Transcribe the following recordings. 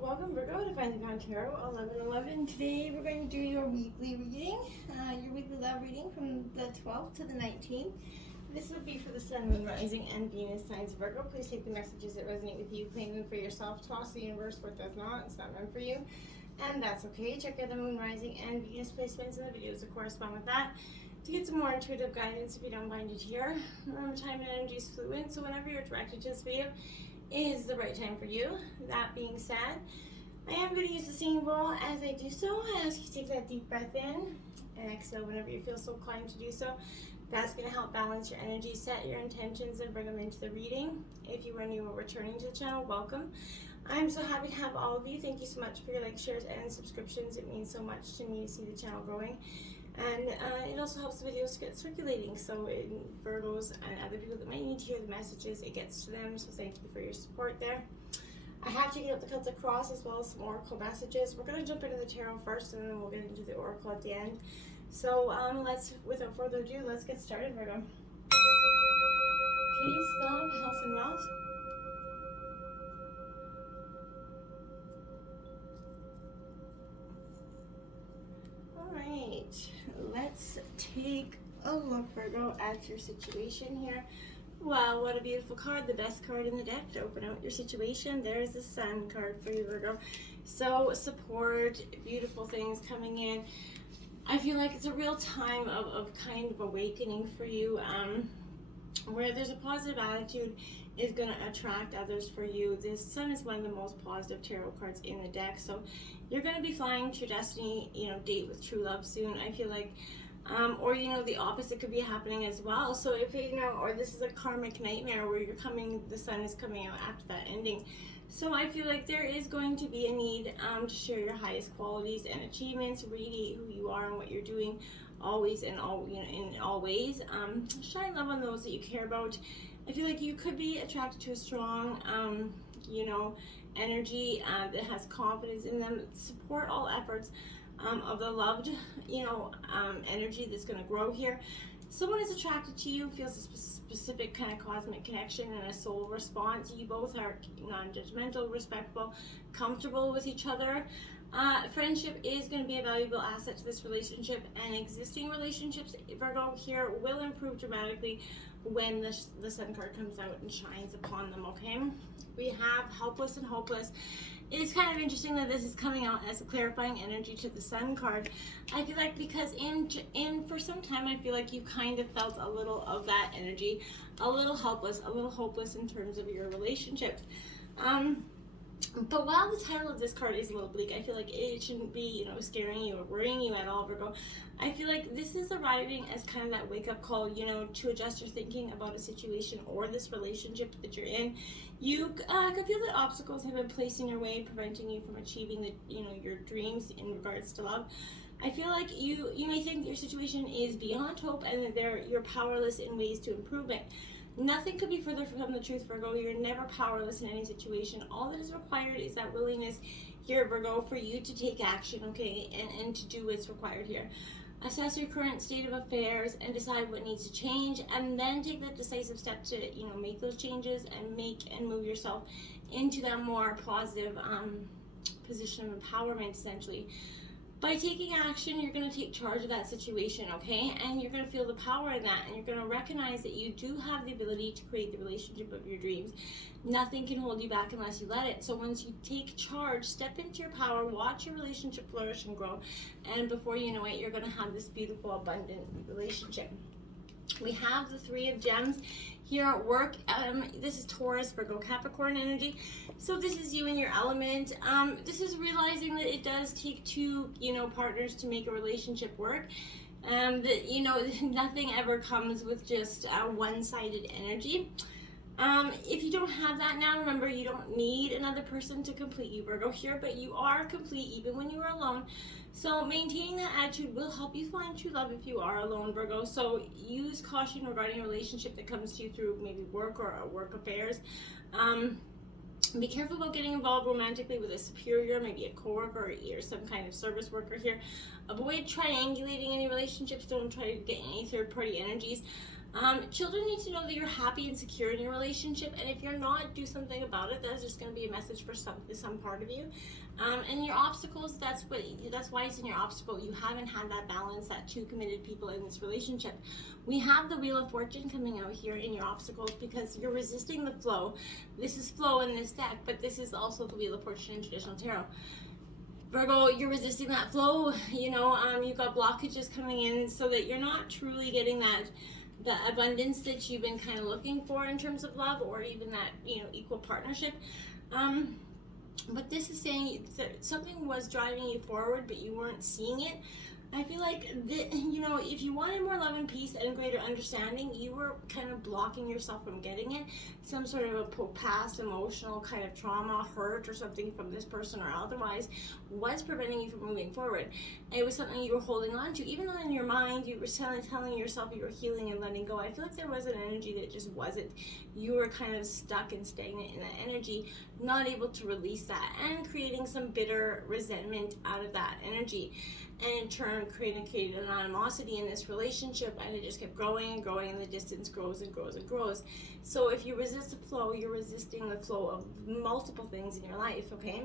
Welcome Virgo to Find the Crown Tarot 1111. Today we're going to do your weekly reading, your weekly love reading from the 12th to the 19th. This would be for the Sun, Moon, Rising, and Venus signs Virgo. Please take the messages that resonate with you, claim them for yourself, toss the universe what does not. It's not meant for you, and that's okay. Check out the Moon, Rising, and Venus placements in the videos that correspond with that to get some more intuitive guidance if you don't find it here. Remember, time and energy is fluid, so whenever you're attracted to this video, is the right time for you. That being said, I am going to use the singing bowl as I do so. I ask you to take that deep breath in and exhale whenever you feel so inclined to do so. That's going to help balance your energy, set your intentions, and bring them into the reading. If you are new or returning to the channel, welcome. I'm so happy to have all of you. Thank you so much for your likes, shares, and subscriptions. It means so much to me to see the channel growing. And it also helps the videos get circulating, so Virgos and other people that might need to hear the messages, it gets to them. So thank you for your support there. I have taken up the Celtic Cross as well as some Oracle messages. We're going to jump into the Tarot first, and then we'll get into the Oracle at the end. So without further ado, let's get started, Virgo. Peace, love, health, and wealth. Alright, let's take a look, Virgo, at your situation here. Wow, what a beautiful card, the best card in the deck to open out your situation. There's the Sun card for you, Virgo. So support, beautiful things coming in. I feel like it's a real time of kind of awakening for you, where there's a positive attitude is going to attract others for you. This Sun is one of the most positive tarot cards in the deck, so you're going to be flying to your destiny, date with true love soon. I feel like, or the opposite could be happening as well. So if or this is a karmic nightmare where the Sun is coming out after that ending. So I feel like there is going to be a need to share your highest qualities and achievements, radiate who you are and what you're doing, always and in all ways. Shine love on those that you care about. I feel like you could be attracted to a strong, energy that has confidence in them. Support all efforts of the loved, energy that's going to grow here. Someone is attracted to you, feels a specific kind of cosmic connection and a soul response. You both are non-judgmental, respectful, comfortable with each other. Friendship is going to be a valuable asset to this relationship, and existing relationships, Virgo, here will improve dramatically when the Sun card comes out and shines upon them, okay? We have helpless and hopeless. It's kind of interesting that this is coming out as a clarifying energy to the Sun card. I feel like because for some time I feel like you kind of felt a little of that energy, a little helpless, a little hopeless in terms of your relationships. But while the title of this card is a little bleak, I feel like it shouldn't be, scaring you or worrying you at all, Virgo. I feel like this is arriving as kind of that wake-up call, to adjust your thinking about a situation or this relationship that you're in. You could feel that obstacles have been placed in your way, preventing you from achieving your dreams in regards to love. I feel like you may think that your situation is beyond hope and that you're powerless in ways to improve it. Nothing could be further from the truth, Virgo. You're never powerless in any situation. All that is required is that willingness here, Virgo, for you to take action, okay, and to do what's required here. Assess your current state of affairs and decide what needs to change, and then take that decisive step to, make those changes and move yourself into that more positive position of empowerment, essentially. By taking action, you're going to take charge of that situation, okay? And you're going to feel the power in that, and you're going to recognize that you do have the ability to create the relationship of your dreams. Nothing can hold you back unless you let it. So once you take charge, step into your power, watch your relationship flourish and grow, and before you know it, you're going to have this beautiful, abundant relationship. We have the Three of Gems here at work. This is Taurus, Virgo, Capricorn energy. So this is you in your element. This is realizing that it does take two, partners to make a relationship work. That, nothing ever comes with just one-sided energy. If you don't have that now, remember, you don't need another person to complete you, Virgo, here, but you are complete even when you are alone. So maintaining that attitude will help you find true love if you are alone, Virgo. So use caution regarding a relationship that comes to you through maybe work or work affairs. Be careful about getting involved romantically with a superior, maybe a coworker or some kind of service worker here. Avoid triangulating any relationships. Don't try to get any third-party energies. Children need to know that you're happy and secure in your relationship, and if you're not, do something about it. That's just going to be a message for some part of you. And your obstacles, that's why it's in your obstacle. You haven't had that balance, that two committed people in this relationship. We have the Wheel of Fortune coming out here in your obstacles because you're resisting the flow. This is flow in this deck, but this is also the Wheel of Fortune in traditional tarot. Virgo, you're resisting that flow. You've got blockages coming in so that you're not truly getting the abundance that you've been kind of looking for in terms of love, or even that equal partnership. But this is saying that something was driving you forward, but you weren't seeing it. I feel like if you wanted more love and peace and greater understanding, you were kind of blocking yourself from getting it. Some sort of a past emotional kind of trauma, hurt, or something from this person or otherwise was preventing you from moving forward. It was something you were holding on to, even though in your mind you were telling yourself you were healing and letting go. I feel like there was an energy that just wasn't. You were kind of stuck and stagnant in that energy, not able to release that, and creating some bitter resentment out of that energy. And in turn created an animosity in this relationship, and it just kept growing and growing, and the distance grows and grows and grows. So if you resist the flow, you're resisting the flow of multiple things in your life, okay?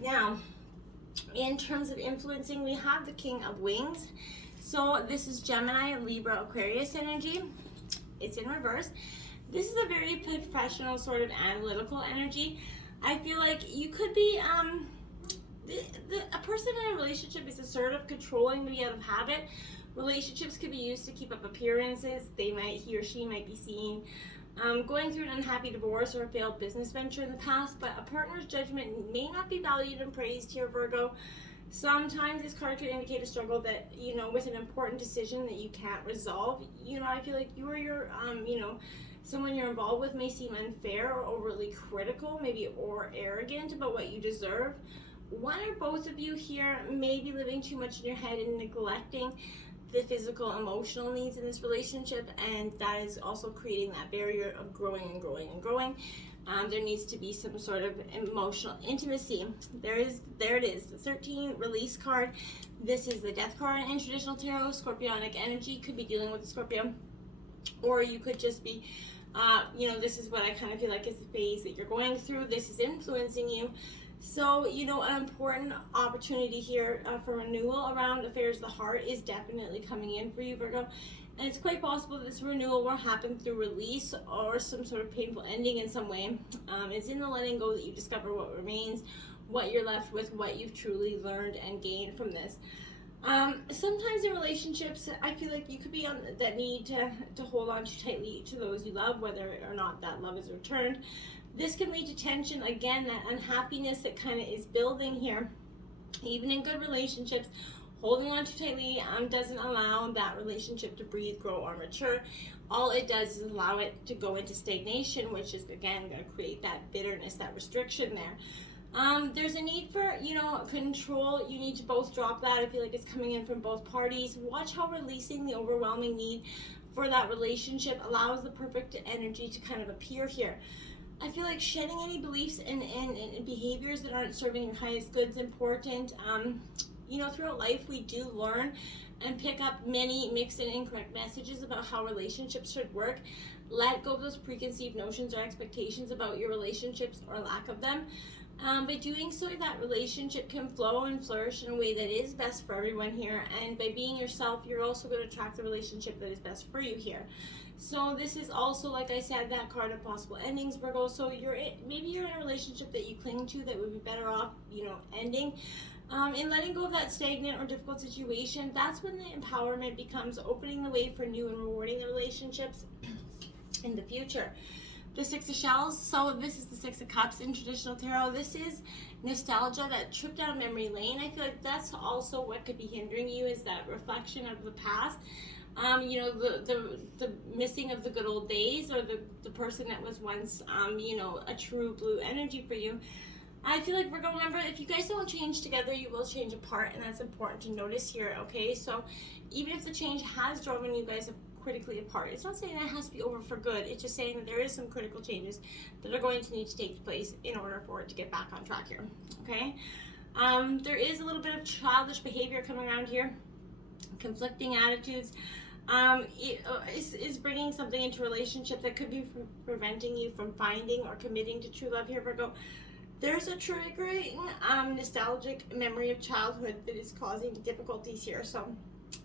Now, in terms of influencing, we have the King of Wings. So this is Gemini, Libra, Aquarius energy. It's in reverse. This is a very professional, sort of analytical energy. I feel like you could be a person in a relationship is assertive, controlling, maybe out of habit. Relationships could be used to keep up appearances. He or she might be seen going through an unhappy divorce or a failed business venture in the past, but a partner's judgment may not be valued and praised here, Virgo. Sometimes this card could indicate a struggle that, with an important decision that you can't resolve. I feel like you or your, someone you're involved with may seem unfair or overly critical, maybe, or arrogant about what you deserve. One or both of you here may be living too much in your head and neglecting the physical, emotional needs in this relationship, and that is also creating that barrier of growing and growing and growing. There needs to be some sort of emotional intimacy. There it is, the 13 release card. This is the Death card in traditional tarot. Scorpionic energy could be dealing with the Scorpio, or you could just be, this is what I kind of feel like is the phase that you're going through. This is influencing you. So, an important opportunity here for renewal around affairs of the heart is definitely coming in for you, Virgo. And it's quite possible that this renewal will happen through release or some sort of painful ending in some way. It's in the letting go that you discover what remains, what you're left with, what you've truly learned and gained from this. Sometimes in relationships, I feel like you could be on that need to hold on too tightly to those you love, whether or not that love is returned. This can lead to tension, again, that unhappiness that kind of is building here. Even in good relationships, holding on too tightly doesn't allow that relationship to breathe, grow, or mature. All it does is allow it to go into stagnation, which is, again, going to create that bitterness, that restriction there. There's a need for, control. You need to both drop that. I feel like it's coming in from both parties. Watch how releasing the overwhelming need for that relationship allows the perfect energy to kind of appear here. I feel like shedding any beliefs and behaviors that aren't serving your highest good is important. Throughout life we do learn and pick up many mixed and incorrect messages about how relationships should work. Let go of those preconceived notions or expectations about your relationships or lack of them. By doing so, that relationship can flow and flourish in a way that is best for everyone here. And by being yourself, you're also going to attract the relationship that is best for you here. So this is also, like I said, that card of possible endings, Virgo. So maybe you're in a relationship that you cling to that would be better off, ending. In letting go of that stagnant or difficult situation, that's when the empowerment becomes opening the way for new and rewarding relationships in the future. The Six of Shells, so this is the Six of Cups in traditional tarot. This is nostalgia, that trip down memory lane. I feel like that's also what could be hindering you, is that reflection of the past. The missing of the good old days, or the person that was once, a true blue energy for you. I feel like, Virgo, remember, if you guys don't change together, you will change apart, and that's important to notice here, okay? So even if the change has driven you guys critically apart, it's not saying that it has to be over for good. It's just saying that there is some critical changes that are going to need to take place in order for it to get back on track here, okay? There is a little bit of childish behavior coming around here, conflicting attitudes. Is bringing something into a relationship that could be preventing you from finding or committing to true love here, Virgo. There's a triggering nostalgic memory of childhood that is causing difficulties here. So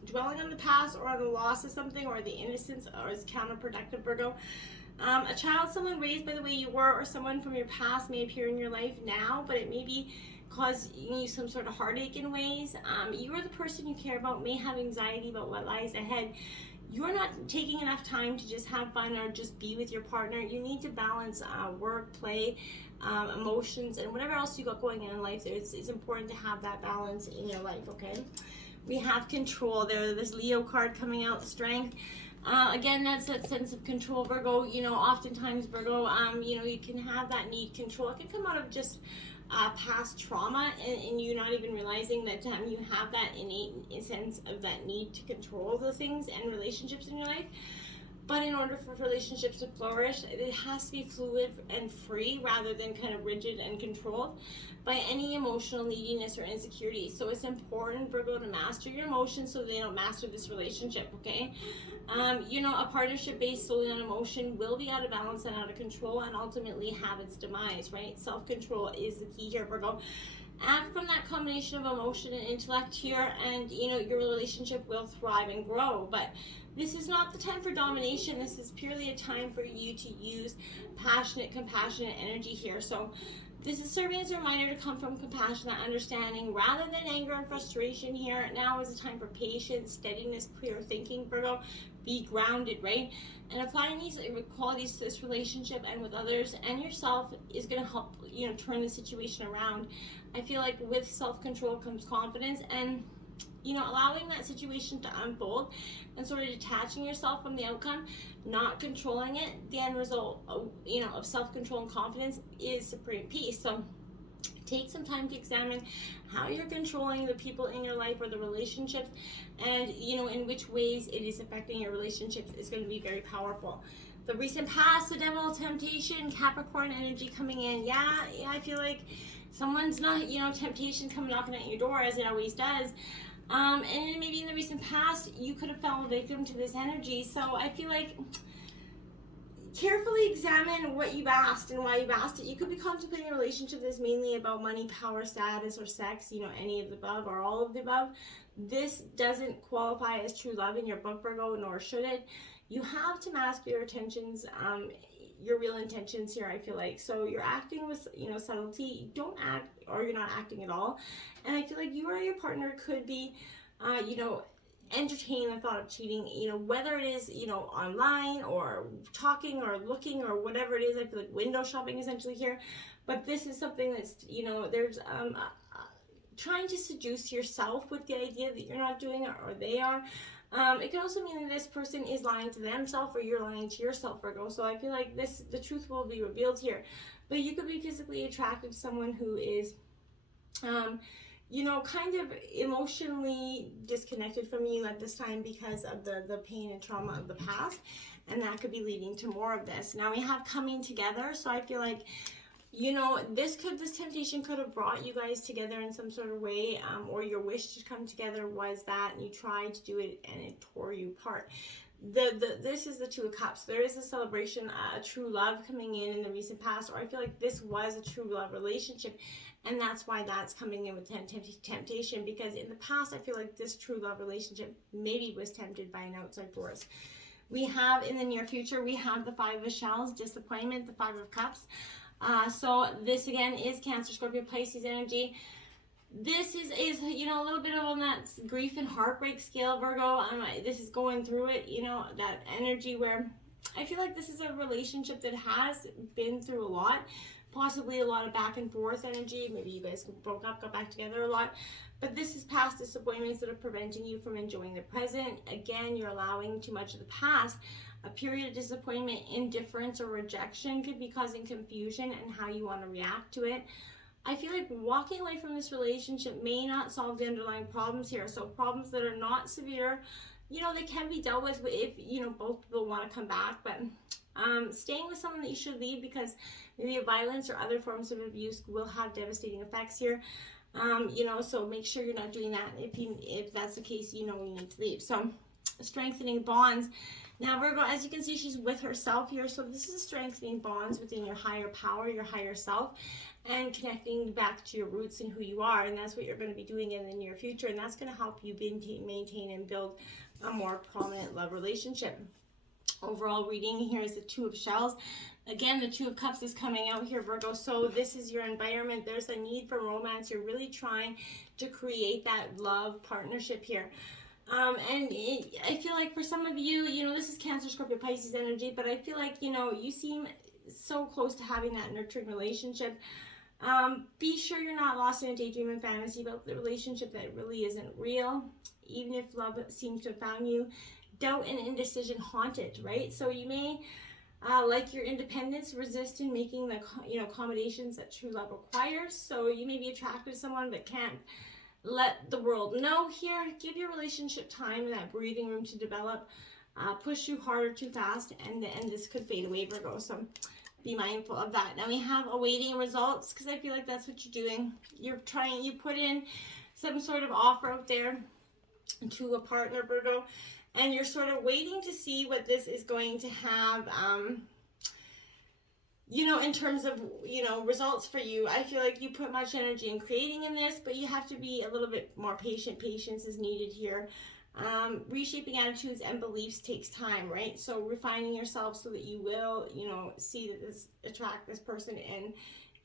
dwelling on the past or on the loss of something or the innocence or is counterproductive, Virgo. A child, someone raised by the way you were, or someone from your past may appear in your life now, but it may be causing you some sort of heartache in ways. You or the person you care about may have anxiety about what lies ahead. You're not taking enough time to just have fun or just be with your partner. You need to balance work, play, emotions, and whatever else you got going on in life. It's important to have that balance in your life, okay? We have control there. This Leo card coming out, strength. Again, that's that sense of control, Virgo. You know, oftentimes, Virgo, you know, you can have that need control. It can come out of just past trauma and you not even realizing that you have that innate sense of that need to control the things and relationships in your life. But in order for relationships to flourish, it has to be fluid and free rather than kind of rigid and controlled by any emotional neediness or insecurity. So it's important, Virgo, to master your emotions so they don't master this relationship, okay? You know, a partnership based solely on emotion will be out of balance and out of control and ultimately have its demise, right? Self-control is the key here, Virgo. Act from that combination of emotion and intellect here, and you know, your relationship will thrive and grow. But this is not the time for domination. This is purely a time for you to use passionate, compassionate energy here. So this is serving as a reminder to come from compassion and understanding rather than anger and frustration here. Now is a time for patience, steadiness, clear thinking, Virgo. Be grounded, right? And applying these qualities to this relationship and with others and yourself is going to help, you know, turn the situation around. I feel like with self-control comes confidence and, you know, allowing that situation to unfold and sort of detaching yourself from the outcome, not controlling it. The end result, you know, of self-control and confidence is supreme peace. So take some time to examine how you're controlling the people in your life or the relationships, and you know, in which ways it is affecting your relationships is going to be very powerful. The recent past, the devil, temptation, Capricorn energy coming in. Yeah, I feel like someone's not, you know, temptation coming knocking at your door as it always does. And maybe in the recent past, you could have fallen victim to this energy. So I feel like carefully examine what you've asked and why you've asked it. You could be contemplating a relationship that's mainly about money, power, status, or sex, you know, any of the above or all of the above. This doesn't qualify as true love in your book, Virgo, nor should it. You have to mask your intentions, your real intentions here, I feel like. So you're acting with, you know, subtlety. You don't act, or you're not acting at all. And I feel like you or your partner could be, you know, entertain the thought of cheating, you know, whether it is, you know, online or talking or looking or whatever it is. I feel like window shopping essentially here. But this is something that's, you know, there's trying to seduce yourself with the idea that you're not doing it or they are. It could also mean that this person is lying to themselves or you're lying to yourself, Virgo. So I feel like the truth will be revealed here. But you could be physically attracted to someone who is, you know, kind of emotionally disconnected from you at this time because of the pain and trauma of the past. And that could be leading to more of this. Now we have coming together. So I feel like, you know, this temptation could have brought you guys together in some sort of way, or your wish to come together was that, and you tried to do it and it tore you apart. This is the Two of Cups. There is a celebration, a true love coming in the recent past, or I feel like this was a true love relationship, and that's why that's coming in with temptation, because in the past I feel like this true love relationship maybe was tempted by an outside force. We have in the near future, we have the Five of Shells, disappointment, the Five of Cups. So this again is Cancer, Scorpio, Pisces energy. This is you know, a little bit on that grief and heartbreak scale, Virgo. This is going through it, you know, that energy where I feel like this is a relationship that has been through a lot, possibly a lot of back and forth energy. Maybe you guys broke up, got back together a lot. But this is past disappointments that are preventing you from enjoying the present. Again, you're allowing too much of the past. A period of disappointment, indifference, or rejection could be causing confusion and how you want to react to it. I feel like walking away from this relationship may not solve the underlying problems here. So problems that are not severe, you know, they can be dealt with if, you know, both people want to come back. But staying with someone that you should leave because maybe violence or other forms of abuse will have devastating effects here. You know, so make sure you're not doing that. If that's the case, you know, you need to leave. So strengthening bonds. Now Virgo, as you can see, she's with herself here, so this is strengthening bonds within your higher power, your higher self, and connecting back to your roots and who you are. And that's what you're going to be doing in the near future, and that's going to help you maintain and build a more prominent love relationship. Overall reading here is the Two of Shells. Again, the Two of Cups is coming out here, Virgo. So this is your environment. There's a need for romance. You're really trying to create that love partnership here. I feel like for some of you, this is Cancer, Scorpio, Pisces energy, but I feel like, you seem so close to having that nurturing relationship. Be sure you're not lost in a daydream and fantasy about the relationship that really isn't real. Even if love seems to have found you, doubt and indecision haunt it, right? So you may like your independence, resist in making the accommodations that true love requires. So you may be attracted to someone but can't let the world know here. Give your relationship time and that breathing room to develop. Push you harder too fast, and this could fade away, Virgo. So be mindful of that. Now we have awaiting results, because I feel like that's what you're doing. You put in some sort of offer out there to a partner, Virgo, and you're sort of waiting to see what this is going to have, in terms of, results for you. I feel like you put much energy in creating in this, but you have to be a little bit more patient. Patience is needed here. Reshaping attitudes and beliefs takes time, right? So refining yourself so that you will, see that attract this person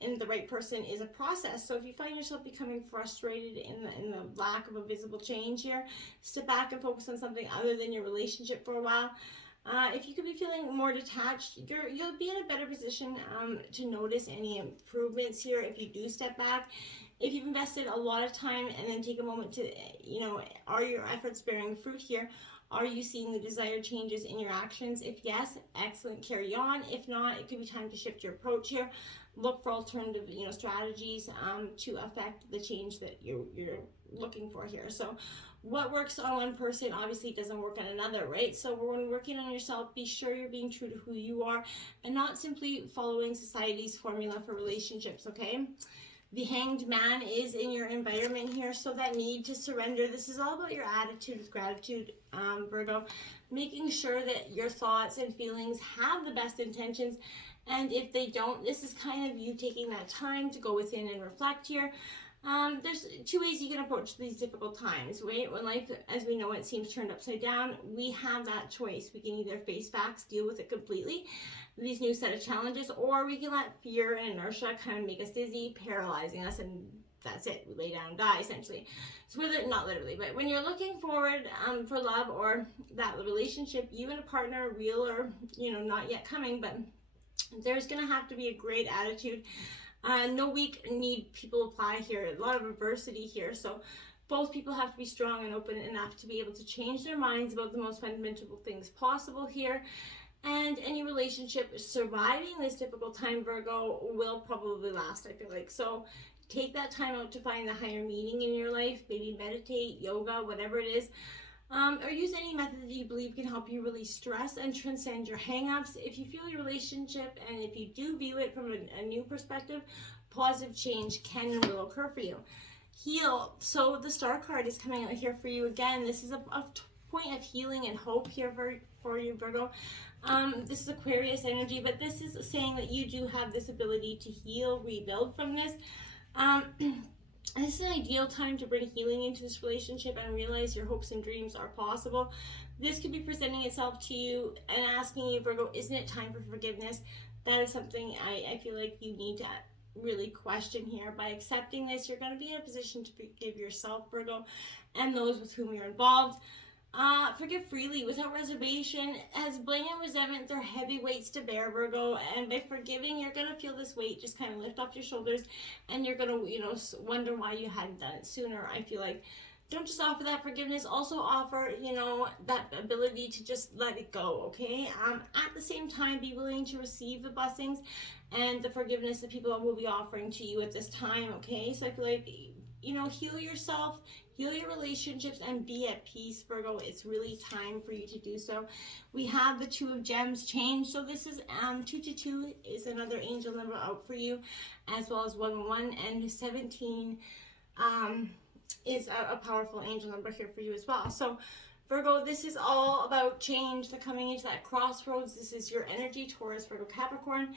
and the right person is a process. So if you find yourself becoming frustrated in the lack of a visible change here, step back and focus on something other than your relationship for a while. If you could be feeling more detached, you'll be in a better position to notice any improvements here if you do step back. If you've invested a lot of time and then take a moment to, are your efforts bearing fruit here? Are you seeing the desired changes in your actions? If yes, excellent, carry on. If not, it could be time to shift your approach here. Look for alternative, strategies to affect the change that you're looking for here. So what works on one person obviously doesn't work on another, right? So when working on yourself, be sure you're being true to who you are and not simply following society's formula for relationships, okay? The Hanged Man is in your environment here, so that need to surrender. This is all about your attitude with gratitude, Virgo. Making sure that your thoughts and feelings have the best intentions, and if they don't, this is kind of you taking that time to go within and reflect here. There's two ways you can approach these difficult times, right? When life, as we know it, seems turned upside down, we have that choice. We can either face facts, deal with it completely, these new set of challenges, or we can let fear and inertia kind of make us dizzy, paralyzing us, and that's it. We lay down and die, essentially. So whether, not literally, but when you're looking forward for love or that relationship, you and a partner, real or, not yet coming, but there's going to have to be a great attitude. No weak need people apply here. A lot of adversity here. So both people have to be strong and open enough to be able to change their minds about the most fundamental things possible here. And any relationship surviving this difficult time, Virgo, will probably last, I feel like. So take that time out to find the higher meaning in your life. Maybe meditate, yoga, whatever it is. Or use any method that you believe can help you release stress and transcend your hang-ups. If you feel your relationship and if you do view it from a new perspective, positive change can and will occur for you. Heal. So the Star card is coming out here for you again. This is a point of healing and hope here for you, Virgo. This is Aquarius energy, but this is saying that you do have this ability to heal, rebuild from this. This is an ideal time to bring healing into this relationship and realize your hopes and dreams are possible. This could be presenting itself to you and asking you, Virgo, isn't it time for forgiveness? That is something I feel like you need to really question here. By accepting this, you're going to be in a position to forgive yourself, Virgo, and those with whom you're involved. Forgive freely without reservation, as blame and resentment, they're heavy weights to bear, Virgo, and by forgiving, you're going to feel this weight just kind of lift off your shoulders, and you're going to, wonder why you hadn't done it sooner. I feel like don't just offer that forgiveness, also offer, that ability to just let it go, okay? At the same time, be willing to receive the blessings and the forgiveness that people will be offering to you at this time, okay? So I feel like, heal yourself, heal your relationships, and be at peace, Virgo. It's really time for you to do so. We have the Two of Gems change. So this is 222 is another angel number out for you, as well as 111, and 17 is a powerful angel number here for you as well. So Virgo, this is all about change, the coming into that crossroads. This is your energy, Taurus, Virgo, Capricorn.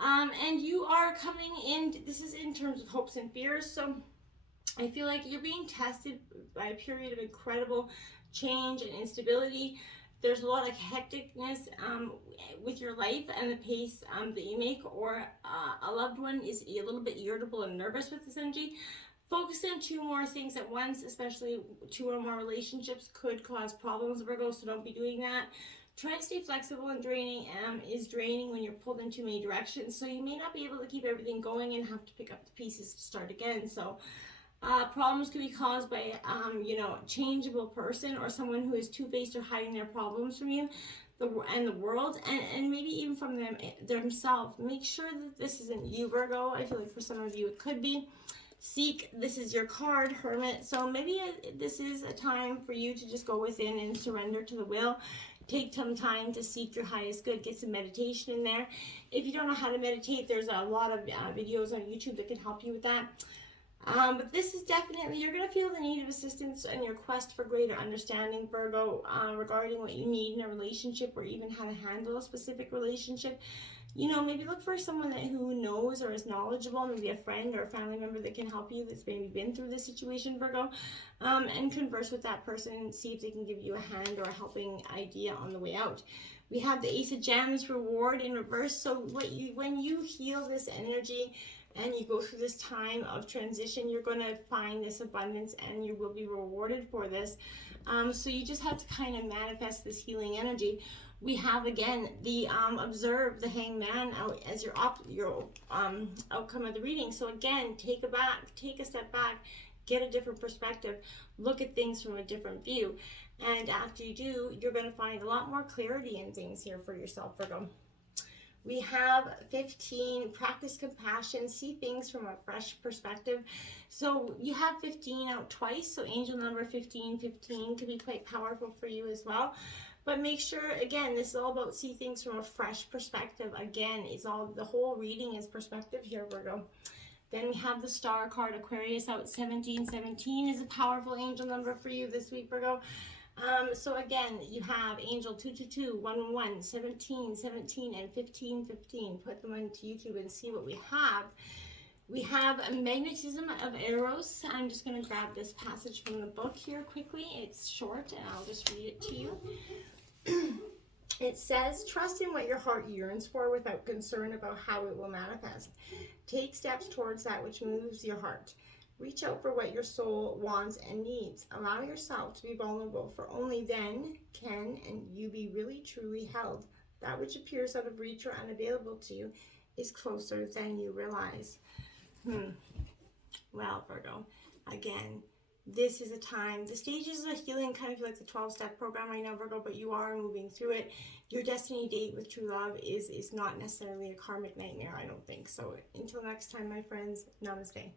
And you are coming in, this is in terms of hopes and fears. So I feel like you're being tested by a period of incredible change and instability. There's a lot of hecticness with your life and the pace that you make, or a loved one is a little bit irritable and nervous with this energy. Focus on two more things at once, especially two or more relationships could cause problems, Virgo, so don't be doing that. Try to stay flexible, and draining is draining when you're pulled in too many directions, so you may not be able to keep everything going and have to pick up the pieces to start again. So problems could be caused by a changeable person or someone who is two-faced or hiding their problems from you and the world, and maybe even from themselves. Make sure that this isn't you, Virgo. I feel like for some of you it could be. Seek, this is your card, Hermit. So maybe this is a time for you to just go within and surrender to the will. Take some time to seek your highest good. Get some meditation in there. If you don't know how to meditate, there's a lot of videos on YouTube that can help you with that. But this is definitely, you're going to feel the need of assistance in your quest for greater understanding, Virgo, regarding what you need in a relationship, or even how to handle a specific relationship. Maybe look for someone who knows or is knowledgeable, maybe a friend or a family member that can help you, that's maybe been through this situation, Virgo, and converse with that person and see if they can give you a hand or a helping idea on the way out. We have the Ace of Gems, reward in reverse. So when you heal this energy and you go through this time of transition, you're going to find this abundance and you will be rewarded for this. So you just have to kind of manifest this healing energy. We have, again, the observe, the hangman out as your outcome of the reading. So again, take a step back, get a different perspective, look at things from a different view. And after you do, you're going to find a lot more clarity in things here for yourself, Virgo. We have 15, practice compassion, see things from a fresh perspective. So you have 15 out twice, so angel number 15 could be quite powerful for you as well. But make sure, again, this is all about see things from a fresh perspective. Again, the whole reading is perspective here, Virgo. Then we have the Star card, Aquarius out 17. 17 is a powerful angel number for you this week, Virgo. So again, you have angel 222, 111, 17, 17, and 15, 15. Put them into YouTube and see what we have. We have a magnetism of Eros. I'm just going to grab this passage from the book here quickly. It's short, and I'll just read it to you. It says, trust in what your heart yearns for without concern about how it will manifest. Take steps towards that which moves your heart. Reach out for what your soul wants and needs. Allow yourself to be vulnerable, for only then can you be really truly held. That which appears out of reach or unavailable to you is closer than you realize. Well, Virgo, again, this is a time, the stages of healing kind of feel like the 12-step program right now, Virgo, but you are moving through it. Your destiny date with true love is not necessarily a karmic nightmare, I don't think. So until next time, my friends, namaste.